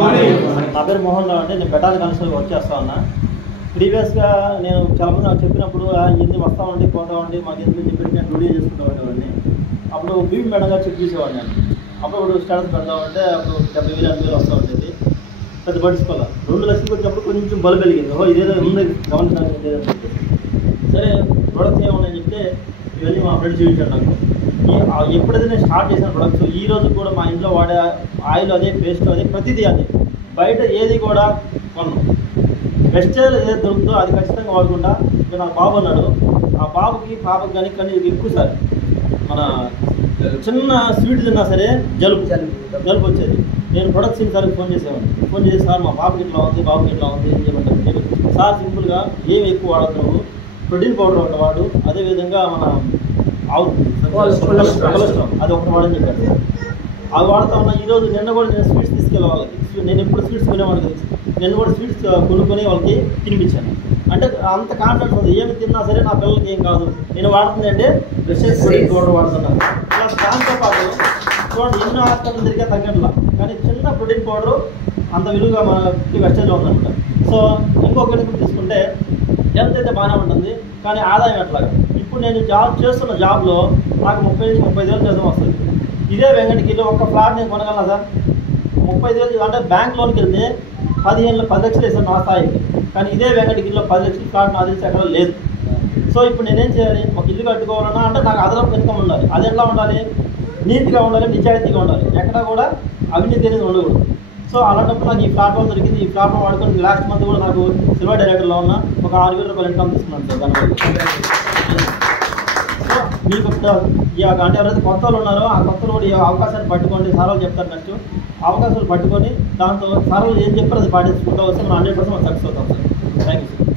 నా పేరు మోహన్ రావు అండి. నేను బెటాలి కానిస్టేబుల్ వర్క్ చేస్తా ఉన్నా. ప్రీవియస్గా నేను చాలామంది నాకు చెప్పినప్పుడు ఎన్ని వస్తామండి పోతామండి మాకు ఎందుకు చెప్పి నేను డ్యూటీ చేసుకుంటూ ఉండేవాడిని. అప్పుడు బీబీ మేడం గారు చెక్ చేసేవాడిని నేను. అప్పుడు స్టేటస్ పెడతామంటే అప్పుడు 70,000 80,000 వస్తూ ఉండేది. పెద్ద పట్టించుకోవాలి. 2 లక్షలకు వచ్చినప్పుడు కొంచెం బలు పెరిగింది. ఇదేదో ఉంది గమనించాలని లేదని చెప్పి సరే ప్రొడక్ట్స్ ఏమన్నాయని చెప్తే ఇవన్నీ మా ఫ్రెండ్స్ చూపించాడు నాకు. ఎప్పుడైతే నేను స్టార్ట్ చేసిన ప్రొడక్ట్స్ ఈ రోజు కూడా మా ఇంట్లో వాడే ఆయిల్ అదే, పేస్ట్ అదే, ప్రతిదీ అదే. బయట ఏది కూడా కొన్నాం. వెజిటేబుల్ ఏది దొరుకుతుందో అది ఖచ్చితంగా వాడకుండా ఇక్కడ నా బాబు అన్నాడు. ఆ బాబుకి పాపకి కానీ ఎక్కువ సార్ మన చిన్న స్వీట్ తిన్నా సరే జలుబు వచ్చేది. నేను ప్రొడక్ట్స్ సార్కి ఫోన్ చేసేవాడిని. ఫోన్ చేసి సార్ మా పాపకి ఇట్లా ఉంది, బాబుకి ఇట్లా ఉంది ఏం చేయమంటారు సార్. సింపుల్గా ఏమి ఎక్కువ వాడతాము, ప్రోటీన్ పౌడర్ ఒకటి వాడు, అదేవిధంగా మన ఆవు కొలెస్ట్రాల్ అది ఒకటి వాడని చెప్పారు సార్. అవి వాడుతా ఉన్నా. ఈరోజు నిన్న కూడా నేను స్వీట్స్ తీసుకెళ్ళే వాళ్ళకి, నేను ఎప్పుడు స్వీట్స్ కొనేవాడిని కదా, నిన్న కూడా స్వీట్స్ కొనుక్కొని వాళ్ళకి తినిపించాను. అంటే అంత కాన్ఫిడెన్స్ ఉంది. ఏమి తిన్నా సరే నా పిల్లలకి ఏం కాదు, నేను వాడుతుంది అంటే ఫ్రెష్ ప్రోటీన్ పౌడర్ వాడుతున్నాను. ప్లస్ దాంతో పాటు చూడండి ఎన్నో హాస్పిటల్ తిరిగే తగ్గట్లా, కానీ చిన్న ప్రోటీన్ పౌడరు అంత విలువగా మనకి వెస్టేజ్లో ఉందన్నమాట. సో ఇంకొకటి తీసుకుంటే హెల్త్ అయితే బాగానే ఉంటుంది, కానీ ఆదాయం ఎట్లాగా. ఇప్పుడు నేను జాబ్ చేస్తున్న జాబ్లో నాకు 30 నుంచి 35,000 జీతం వస్తుంది. ఇదే వెంకటగిరిలో ఒక ఫ్లాట్ నేను కొనగలనా సార్? 35,000 అంటే బ్యాంక్ లోన్కి వెళ్తే 10 లక్షలు వేసాను నా స్థాయికి, కానీ ఇదే వెంకటగిరిలో 10 లక్షల ఫ్లాట్ నా తెలిసి ఎక్కడ లేదు. సో ఇప్పుడు నేనేం చేయాలి? ఒక ఇల్లు కట్టుకోవాలన్నా అంటే నాకు అదనపు ఇన్కమ్ ఉండాలి. అది ఎట్లా ఉండాలి? నీతిగా ఉండాలి, నిజాయితీగా ఉండాలి, ఎక్కడ కూడా అవినీతి అనేది ఉండకూడదు. సో అలాంటప్పుడు నాకు ఈ ప్లాట్ఫామ్ దొరికింది. ఈ ప్లాట్ఫామ్ వాడుకొని లాస్ట్ మంత్ కూడా నాకు సిల్వర్ డైరెక్టర్లో ఉన్న ఒక 6,000 రూపాయలు ఇన్కమ్ తీసుకున్నాను సార్ దానివల్ల. సో మీకు అంటే ఎవరైతే కొత్త వాళ్ళు ఉన్నారో ఆ కొత్తలు కూడా ఈ అవకాశాన్ని పట్టుకోండి. సార్ వాళ్ళు చెప్తారు నెక్స్ట్ అవకాశాలు పట్టుకొని దాంతో సార్ వాళ్ళు ఏం చెప్పారు అది పాటించుకుంటూ వస్తే మనం 100% సక్సెస్ అవుతాం సార్. Thank you sir.